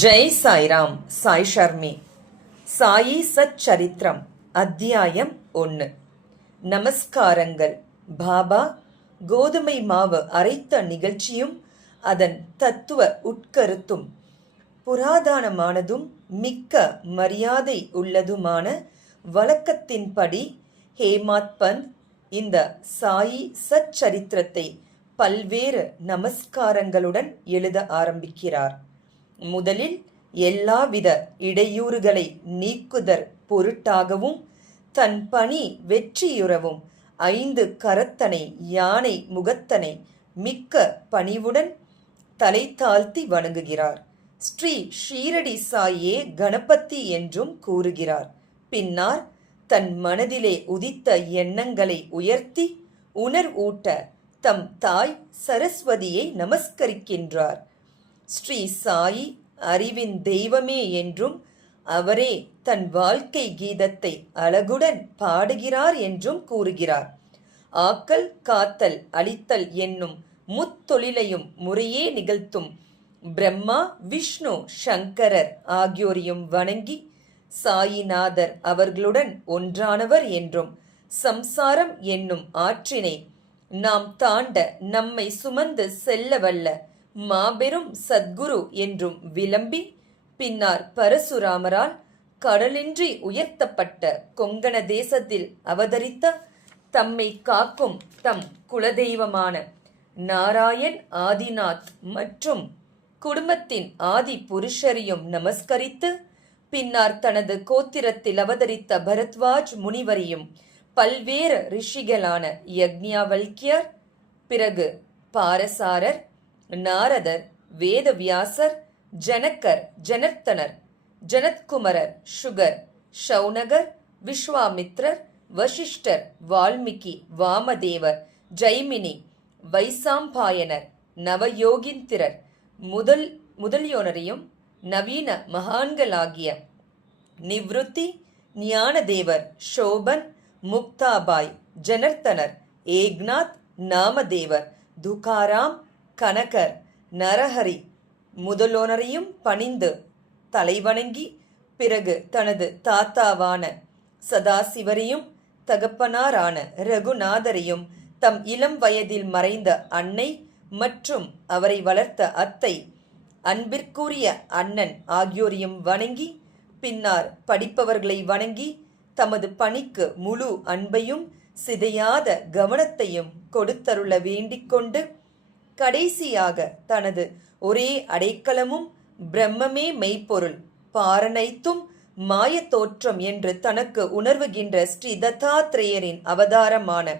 ஜெய் சாய்ராம். சாய் ஷர்மி. சாயி சச்சரித்திரம் அத்தியாயம் 1. நமஸ்காரங்கள். பாபா கோதுமை மாவு அரைத்த நிகழ்ச்சியும் அதன் தத்துவ உட்கருத்தும் புராதனமானதும் மிக்க மரியாதை உள்ளதுமான வழக்கத்தின்படி ஹேமாத் பந்த் இந்த சாயி சச்சரித்திரத்தை பல்வேறு நமஸ்காரங்களுடன் எழுத ஆரம்பிக்கிறார். முதலில் எல்லாவித இடையூறுகளை நீக்குதற் பொருட்டாகவும் தன் பணி வெற்றியுறவும் 5 கரத்தனை யானை முகத்தனை மிக்க பணிவுடன் தலை தாழ்த்தி வணங்குகிறார். ஸ்ரீ ஷீரடி சாயே கணபதி என்றும் கூறுகிறார். பின்னர் தன் மனதிலே உதித்த எண்ணங்களை உயர்த்தி உணர்வூட்ட தம் தாய் சரஸ்வதியை நமஸ்கரிக்கின்றார். ஸ்ரீ சாயி அறிவின் தெய்வமே என்றும் அவரே தன் வாழ்க்கை கீதத்தை அழகுடன் பாடுகிறார் என்றும் கூறுகிறார். ஆக்கல் காத்தல் அளித்தல் என்னும் முத்தொழிலையும் முறையே நிகழ்த்தும் பிரம்மா விஷ்ணு சங்கரர் ஆகியோரையும் வணங்கி சாயிநாதர் அவர்களுடன் ஒன்றானவர் என்றும் சம்சாரம் என்னும் ஆற்றினை நாம் தாண்ட நம்மை சுமந்து செல்ல வல்ல மாபெரும் சத்குரு என்றும் விளம்பி பின்னார் பரசுராமரால் கடலின்றி உயர்த்தப்பட்ட கொங்கண தேசத்தில் அவதரித்த தம்மை காக்கும் தம் குலதெய்வமான நாராயண் ஆதிநாத் மற்றும் குடும்பத்தின் ஆதி புருஷரையும் நமஸ்கரித்து பின்னார் தனது கோத்திரத்தில் அவதரித்த பரத்வாஜ் முனிவரையும் பல்வேறு ரிஷிகளான யக்ஞாவல்கியர், பிறகு பாரசாரர், நாரதர், வேதவியாசர், ஜனக்கர், ஜனர்த்தனர், ஜனத்குமரர், சுகர், ஷௌனகர், விஸ்வாமித்ரர், வசிஷ்டர், வால்மீகி, வாமதேவர், ஜைமினி, வைசாம்பாயனர், நவயோகிந்திரர் முதலியோனரையும் நவீன மகான்களாகிய நிவ்ருத்தி, ஞானதேவர், சோபன், முக்தாபாய், ஜனர்த்தனர், ஏக்நாத், நாமதேவர், துகாராம், கனகர், நரஹரி முதலோனரையும் பணிந்து தலைவணங்கி பிறகு தனது தாத்தாவான சதாசிவரையும் தகப்பனாரான ரகுநாதரையும் தம் இளம் வயதில் மறைந்த அன்னை மற்றும் அவரை வளர்த்த அத்தை அன்பிற்குரிய அண்ணன் ஆகியோரையும் வணங்கி பின்னார் படிப்பவர்களை வணங்கி தமது பணிக்கு முழு அன்பையும் சிதையாத கவனத்தையும் கொடுத்தருள வேண்டிக் கொண்டு கடைசியாக தனது ஒரே அடைக்கலமும் பிரம்மமே மெய்ப்பொருள், பாரனைத்தும் மாய தோற்றம் என்று தனக்கு உணர்வுகின்ற ஸ்ரீ தத்தாத்ரேயரின் அவதாரமான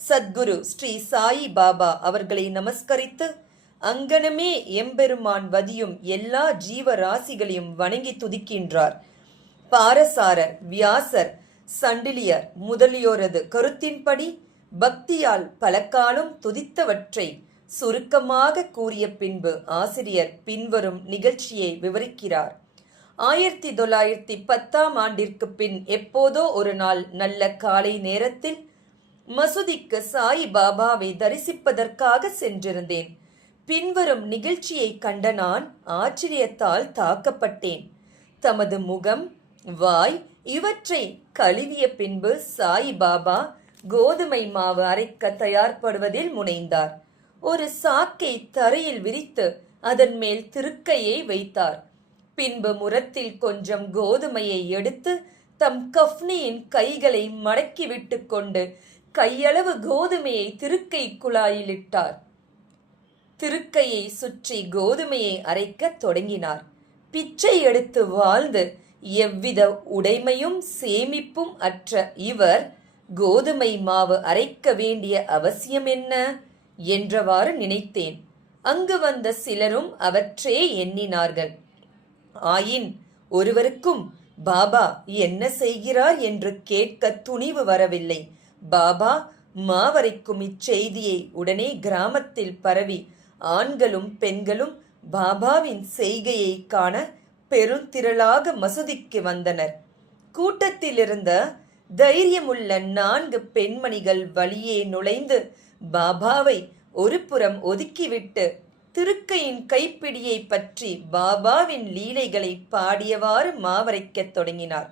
சத்குரு ஸ்ரீ சாயி பாபா அவர்களை நமஸ்கரித்து அங்கனமே எம்பெருமான் வதியும் எல்லா ஜீவராசிகளையும் வணங்கி துதிக்கின்றார். பாரசாரர், வியாசர், சண்டிலியர் முதலியோரது கருத்தின்படி பக்தியால் பலகாலம் துதித்தவற்றை சுருக்கமாக கூறிய பின்பு ஆசிரியர் பின்வரும் நிகழ்ச்சியை விவரிக்கிறார். 1910 பின் எப்போதோ ஒரு நாள் நல்ல காலை நேரத்தில் மசூதிக்கு சாய் பாபாவை தரிசிப்பதற்காக சென்றிருந்தேன். பின்வரும் நிகழ்ச்சியை கண்ட நான் ஆச்சரியத்தால் தாக்கப்பட்டேன். தமது முகம், வாய் இவற்றை கழுவிய பின்பு சாய் பாபா கோதுமை மாவு அரைக்க தயார்படுவதில் முனைந்தார். ஒரு சாக்கை தரையில் விரித்து அதன் மேல் திருக்கையை வைத்தார். பின்பு முரத்தில் கொஞ்சம் கோதுமையை எடுத்து தம் கஃப்னியின் கைகளை மடக்கிவிட்டு கொண்டு கையளவு கோதுமையை திருக்கை குழாயிலிட்டார். திருக்கையை சுற்றி கோதுமையை அரைக்க தொடங்கினார். பிச்சை எடுத்து வாழ்ந்து எவ்வித உடைமையும் சேமிப்பும் அற்ற இவர் கோதுமை மாவு அரைக்க வேண்டிய அவசியம் என்ன என்றவாறு நினைத்தேன். அங்கு வந்த சிலரும் அவற்றே எண்ணினார்கள். ஆயின் ஒருவருக்கும் பாபா என்ன செய்கிறார் என்று கேட்க துணிவு வரவில்லை. பாபா மாவரைக்கும் இச்செய்தியை உடனே கிராமத்தில் பரவி ஆண்களும் பெண்களும் பாபாவின் செய்கையை காண பெருந்திரளாக மசூதிக்கு வந்தனர். கூட்டத்தில் இருந்த தைரியமுள்ள 4 பெண்மணிகள் வழியே நுழைந்து பாபாவை ஒரு புறம் ஒதுக்கிவிட்டு திருக்கையின் கைப்பிடியை பற்றி பாபாவின் லீலைகளை பாடியவாறு மாவரைக்கத் தொடங்கினார்.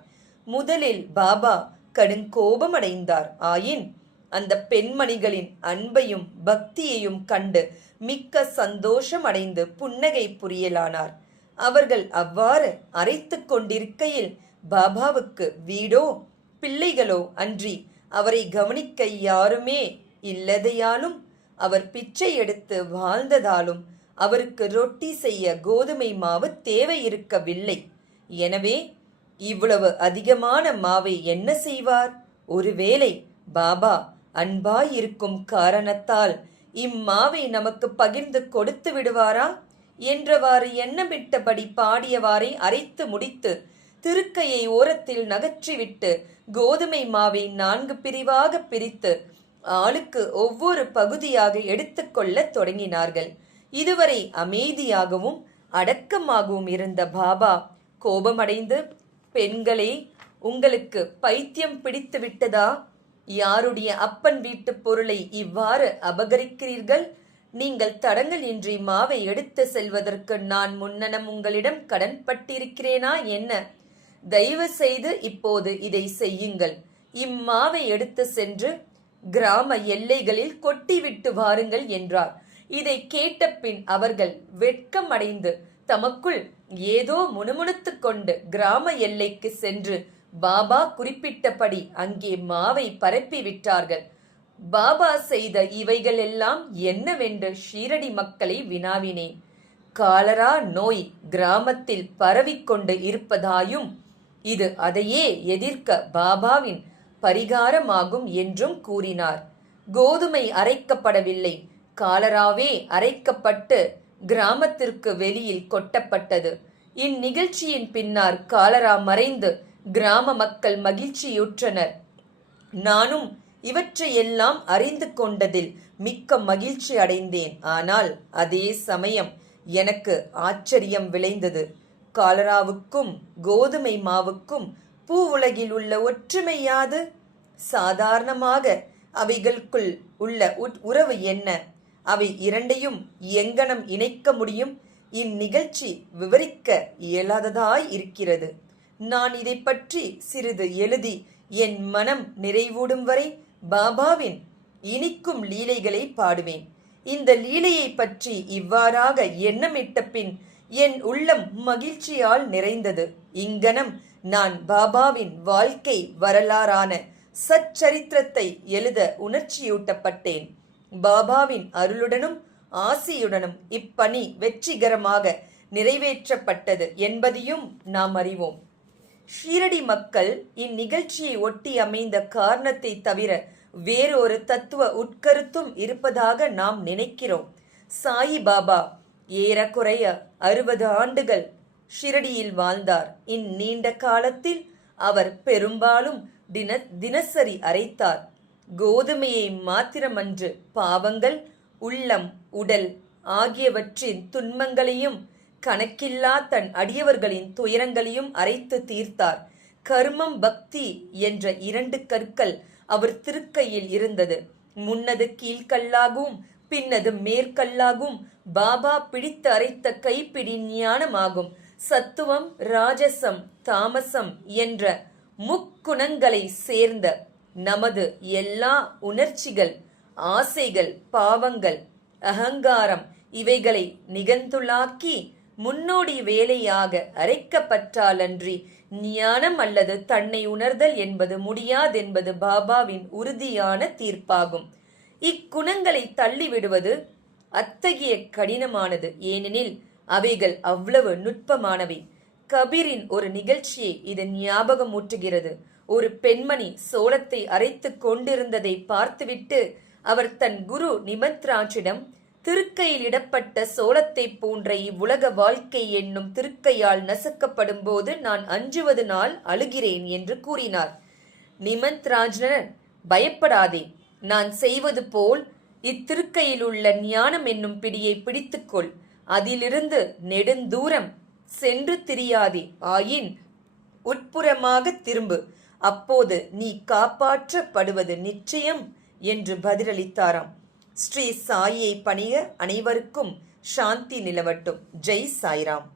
முதலில் பாபா கடுங்கோபமடைந்தார். ஆயின் அந்த பெண்மணிகளின் அன்பையும் பக்தியையும் கண்டு மிக்க சந்தோஷம் அடைந்து புன்னகை புரியலானார். அவர்கள் அவ்வாறு அரைத்து கொண்டிருக்கையில் பாபாவுக்கு வீடோ பிள்ளைகளோ அன்றி அவரை கவனிக்க யாருமே இல்லதையாலும் அவர் பிச்சை எடுத்து வாழ்ந்ததாலும் அவருக்கு ரொட்டி செய்ய கோதுமை மாவு தேவை இருக்கவில்லை. எனவே இவ்வளவு அதிகமான மாவை என்ன செய்வார்? ஒருவேளை பாபா அன்பாயிருக்கும் காரணத்தால் இம்மாவை நமக்கு பகிர்ந்து கொடுத்து விடுவாரா என்றவாறு எண்ணமிட்டபடி பாடியவாறே அரைத்து முடித்து திருக்கையை ஓரத்தில் நகற்றிவிட்டு கோதுமை மாவை 4 பிரிவாக பிரித்து ஆளுக்கு ஒவ்வொரு பகுதியாக எடுத்துக்கொள்ள தொடங்கினார்கள். இதுவரை அமைதியாகவும் அடக்கமாகவும் இருந்த பாபா கோபமடைந்து, பெண்களே, உங்களுக்கு பைத்தியம் பிடித்து விட்டதா? யாருடைய அப்பன் வீட்டு பொருளை இவ்வாறு அபகரிக்கிறீர்கள்? நீங்கள் தடங்கள் இன்றி மாவை எடுத்து செல்வதற்கு நான் முன்னனம் உங்களிடம் கடன்பட்டிருக்கிறேனா என்ன? தயவு செய்து இப்போது இதை செய்யுங்கள். இம்மாவை எடுத்து சென்று கிராம எல்லைகளில் கொட்டிவிட்டு வாருங்கள் என்றார். இதை கேட்ட பின் அவர்கள் வெட்கமடைந்து தமக்குள் ஏதோ முணுமுணுத்துக் கொண்டு கிராம எல்லைக்கு சென்று பாபா குறிப்பிட்டபடி அங்கே மாவை பரப்பி விட்டார்கள். பாபா செய்த இவைகள் எல்லாம் என்னவென்று ஷீரடி மக்களை வினாவினேன். காலரா நோய் கிராமத்தில் பரவிக்கொண்டு இருப்பதாயும் இது அதையே எதிர்க்க பாபாவின் பரிகாரமாகும் என்றும் கூறினார். கோதுமை அரைக்கப்படவில்லை, காலராவே அரைக்கப்பட்டு கிராமத்திற்கு வெளியில் கொட்டப்பட்டது. இந்நிகழ்ச்சியின் பின்னர் காலரா மறைந்து கிராம மக்கள் மகிழ்ச்சியுற்றனர். நானும் இவற்றையெல்லாம் அறிந்து கொண்டதில் மிக்க மகிழ்ச்சி அடைந்தேன். ஆனால் அதே சமயம் எனக்கு ஆச்சரியம் விளைந்தது. காலராவுக்கும் கோதுமை மாவுக்கும் பூ உலகில் உள்ள ஒற்றுமை யாது? சாதாரணமாக அவைகளுக்குள் உள்ள உறவு என்ன? அவை இரண்டையும் எங்கனம் இணைக்க முடியும்? இந்நிகழ்ச்சி விவரிக்க இயலாததாய் இருக்கிறது. நான் இதை பற்றி சிறிது எழுதி என் மனம் நிறைவூடும் வரை பாபாவின் இனிக்கும் லீலைகளை பாடுவேன். இந்த லீலையை பற்றி இவ்வாறாக எண்ணமிட்ட பின் என் உள்ளம் மகிழ்ச்சியால் நிறைந்தது. இங்கனம் நான் பாபாவின் வாழ்க்கை வரலாறான சச்சரித்திரத்தை எழுத உணர்ச்சியூட்டப்பட்டேன். பாபாவின் அருளுடனும் ஆசியுடனும் இப்பணி வெற்றிகரமாக நிறைவேற்றப்பட்டது என்பதையும் நாம் அறிவோம். ஷீரடி மக்கள் இந்நிகழ்ச்சியை ஒட்டி அமைந்த காரணத்தை தவிர வேறொரு தத்துவ உட்கருத்தும் இருப்பதாக நாம் நினைக்கிறோம். சாயி பாபா ஏறக்குறைய 60 ஆண்டுகள் ஷிரடியில் வாழ்ந்தார். இந்நீண்ட காலத்தில் அவர் பெரும்பாலும் தினசரி அரைத்தார். கோதுமையை மாத்திரமன்று, பாவங்கள், உள்ளம், உடல் ஆகியவற்றின் துன்பங்களையும் கணக்கில்லா தன் அடியவர்களின் துயரங்களையும் அரைத்து தீர்த்தார். கர்மம், பக்தி என்ற 2 கற்கள் அவர் திருக்கையில் இருந்தது. முன்னது கீழ்கல்லாகவும் பின்னது மேற்கல்லாகவும் பாபா பிடித்து அரைத்த கைப்பிடி ஞானமாகும். சத்துவம், ராஜசம், தாமசம் என்ற முக்குணங்களை சேர்ந்த நமது எல்லா உணர்ச்சிகள், ஆசைகள், பாவங்கள், அகங்காரம் இவைகளை நிகழ்ந்துளாக்கி முன்னோடி வேலையாக அரைக்கப்பட்டாலன்றி ஞானம் அல்லது தன்னை உணர்தல் என்பது முடியாதென்பது பாபாவின் உறுதியான தீர்ப்பாகும். இக்குணங்களை தள்ளிவிடுவது அத்தகைய கடினமானது. ஏனெனில் அவைகள் அவ்வளவு நுட்பமானவை. கபீரின் ஒரு நிகழ்ச்சியை இது ஞாபகமூட்டுகிறது. ஒரு பெண்மணி சோளத்தை அரைத்து கொண்டிருந்ததை பார்த்துவிட்டு அவர் தன் குரு நிமத்ராஜிடம், திருக்கையில் இடப்பட்ட சோளத்தை போன்ற இவ்வுலக வாழ்க்கை என்னும் திருக்கையால் நசுக்கப்படும் போது நான் அஞ்சுவதனால் அழுகிறேன் என்று கூறினார். நிமத்ராஜனர், பயப்படாதே, நான் செய்வது போல் இத்திருக்கையில் உள்ள ஞானம் என்னும் பிடியை பிடித்துக்கொள். அதிலிருந்து நெடுந்தூரம் சென்று திரியாதே. ஆயின் உட்புறமாக திரும்பு. அப்போது நீ காப்பாற்றப்படுவது நிச்சயம் என்று பதிலளித்தாராம். ஸ்ரீ சாயை பணிய அனைவருக்கும் சாந்தி நிலவட்டும். ஜெய் சாய்ராம்.